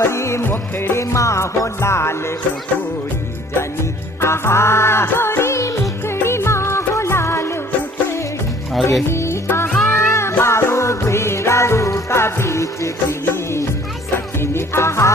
गोरी मुखड़ी माँ हो लाल उठोड़ी जनी आहा गोरी मुखड़ी माँ हो लाल उठड़ी आगे मारो भेरा का बीच की सकिनी आहा